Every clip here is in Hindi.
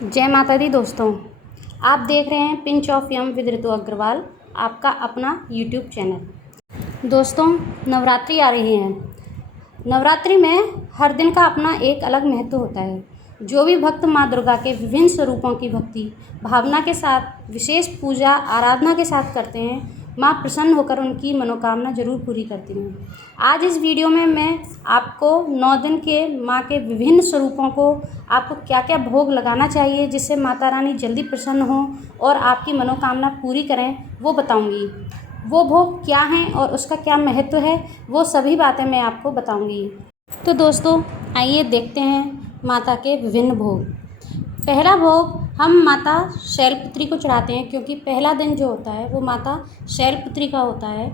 जय माता दी दोस्तों, आप देख रहे हैं पिंच ऑफ यम विद ऋतु अग्रवाल, आपका अपना यूट्यूब चैनल। दोस्तों, नवरात्रि आ रही है। नवरात्रि में हर दिन का अपना एक अलग महत्व होता है। जो भी भक्त माँ दुर्गा के विभिन्न स्वरूपों की भक्ति भावना के साथ विशेष पूजा आराधना के साथ करते हैं, माँ प्रसन्न होकर उनकी मनोकामना जरूर पूरी करती हैं। आज इस वीडियो में मैं आपको 9 दिन के माँ के विभिन्न स्वरूपों को आपको क्या क्या भोग लगाना चाहिए जिससे माता रानी जल्दी प्रसन्न हो और आपकी मनोकामना पूरी करें, वो बताऊंगी। वो भोग क्या हैं और उसका क्या महत्व है, वो सभी बातें मैं आपको बताऊंगी। तो दोस्तों, आइए देखते हैं माता के विभिन्न भोग। पहला भोग हम माता शैलपुत्री को चढ़ाते हैं, क्योंकि पहला दिन जो होता है वो माता शैलपुत्री का होता है।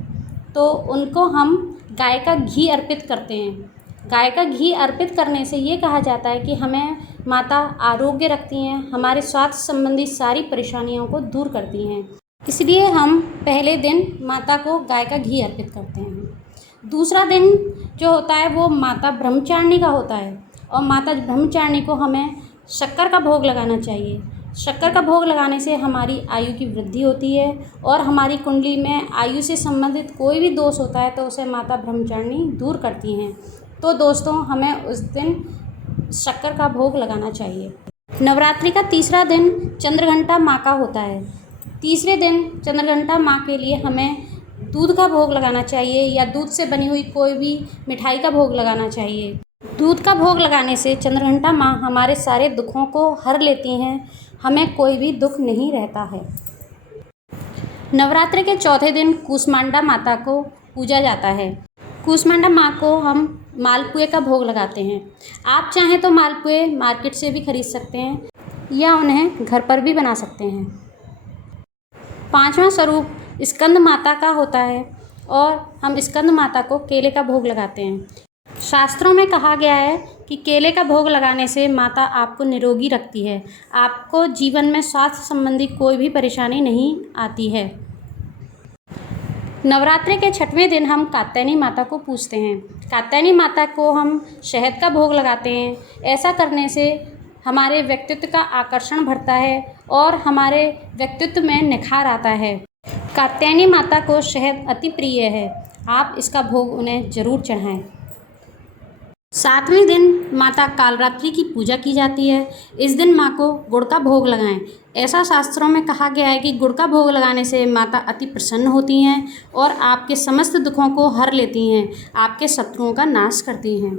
तो उनको हम गाय का घी अर्पित करते हैं। गाय का घी अर्पित करने से ये कहा जाता है कि हमें माता आरोग्य रखती हैं, हमारे स्वास्थ्य संबंधी सारी परेशानियों को दूर करती हैं। इसलिए हम पहले दिन माता को गाय का घी अर्पित करते हैं। दूसरा दिन जो होता है वो माता ब्रह्मचारिणी का होता है, और माता ब्रह्मचारिणी को हमें शक्कर का भोग लगाना चाहिए। शक्कर का भोग लगाने से हमारी आयु की वृद्धि होती है, और हमारी कुंडली में आयु से संबंधित कोई भी दोष होता है तो उसे माता ब्रह्मचारिणी दूर करती हैं। तो दोस्तों, हमें उस दिन शक्कर का भोग लगाना चाहिए। नवरात्रि का तीसरा दिन चंद्रघंटा माँ का होता है। तीसरे दिन चंद्रघंटा माँ के लिए हमें दूध का भोग लगाना चाहिए, या दूध से बनी हुई कोई भी मिठाई का भोग लगाना चाहिए। दूध का भोग लगाने से चंद्रघंटा माँ हमारे सारे दुखों को हर लेती हैं, हमें कोई भी दुख नहीं रहता है। नवरात्रि के चौथे दिन कूष्मांडा माता को पूजा जाता है। कूष्मांडा माँ को हम मालपुए का भोग लगाते हैं। आप चाहें तो मालपुए मार्केट से भी खरीद सकते हैं, या उन्हें घर पर भी बना सकते हैं। पांचवा स्वरूप स्कंद माता का होता है, और हम स्कंद माता को केले का भोग लगाते हैं। शास्त्रों में कहा गया है कि केले का भोग लगाने से माता आपको निरोगी रखती है, आपको जीवन में स्वास्थ्य संबंधी कोई भी परेशानी नहीं आती है। नवरात्रि के छठवें दिन हम कात्यायनी माता को पूजते हैं। कात्यायनी माता को हम शहद का भोग लगाते हैं। ऐसा करने से हमारे व्यक्तित्व का आकर्षण बढ़ता है और हमारे व्यक्तित्व में निखार आता है। कात्यायनी माता को शहद अति प्रिय है, आप इसका भोग उन्हें जरूर चढ़ाएं। सातवें दिन माता कालरात्रि की पूजा की जाती है। इस दिन माँ को गुड़ का भोग लगाएं। ऐसा शास्त्रों में कहा गया है कि गुड़ का भोग लगाने से माता अति प्रसन्न होती हैं और आपके समस्त दुखों को हर लेती हैं, आपके शत्रुओं का नाश करती हैं।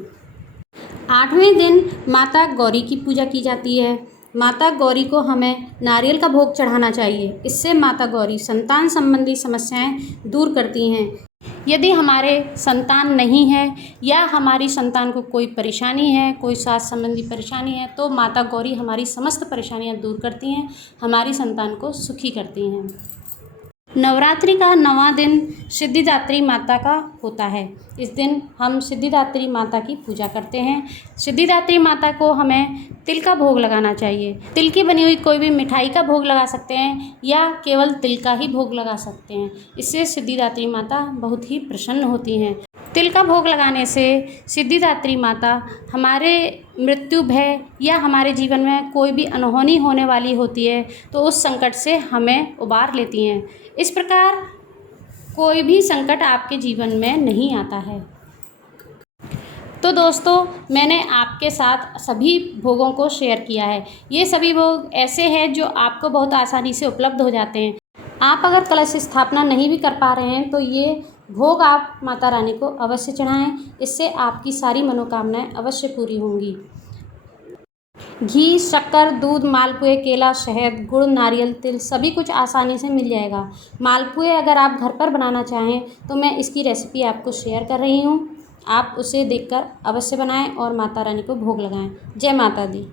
आठवें दिन माता गौरी की पूजा की जाती है। माता गौरी को हमें नारियल का भोग चढ़ाना चाहिए। इससे माता गौरी संतान संबंधी समस्याएं दूर करती हैं। यदि हमारे संतान नहीं है, या हमारी संतान को कोई परेशानी है, कोई स्वास्थ्य संबंधी परेशानी है, तो माता गौरी हमारी समस्त परेशानियां दूर करती हैं, हमारी संतान को सुखी करती हैं। नवरात्रि का 9वां दिन सिद्धिदात्री माता का होता है। इस दिन हम सिद्धिदात्री माता की पूजा करते हैं। सिद्धिदात्री माता को हमें तिल का भोग लगाना चाहिए। तिल की बनी हुई कोई भी मिठाई का भोग लगा सकते हैं, या केवल तिल का ही भोग लगा सकते हैं। इससे सिद्धिदात्री माता बहुत ही प्रसन्न होती हैं। तिल का भोग लगाने से सिद्धिदात्री माता हमारे मृत्यु भय या हमारे जीवन में कोई भी अनहोनी होने वाली होती है तो उस संकट से हमें उबार लेती हैं। इस प्रकार कोई भी संकट आपके जीवन में नहीं आता है। तो दोस्तों, मैंने आपके साथ सभी भोगों को शेयर किया है। ये सभी भोग ऐसे हैं जो आपको बहुत आसानी से उपलब्ध हो जाते हैं। आप अगर कलश स्थापना नहीं भी कर पा रहे हैं तो ये भोग आप माता रानी को अवश्य चढ़ाएं, इससे आपकी सारी मनोकामनाएं अवश्य पूरी होंगी। घी, शक्कर, दूध, मालपुए, केला, शहद, गुड़, नारियल, तिल सभी कुछ आसानी से मिल जाएगा। मालपुए अगर आप घर पर बनाना चाहें तो मैं इसकी रेसिपी आपको शेयर कर रही हूँ, आप उसे देखकर अवश्य बनाएं और माता रानी को भोग लगाएं। जय माता दी।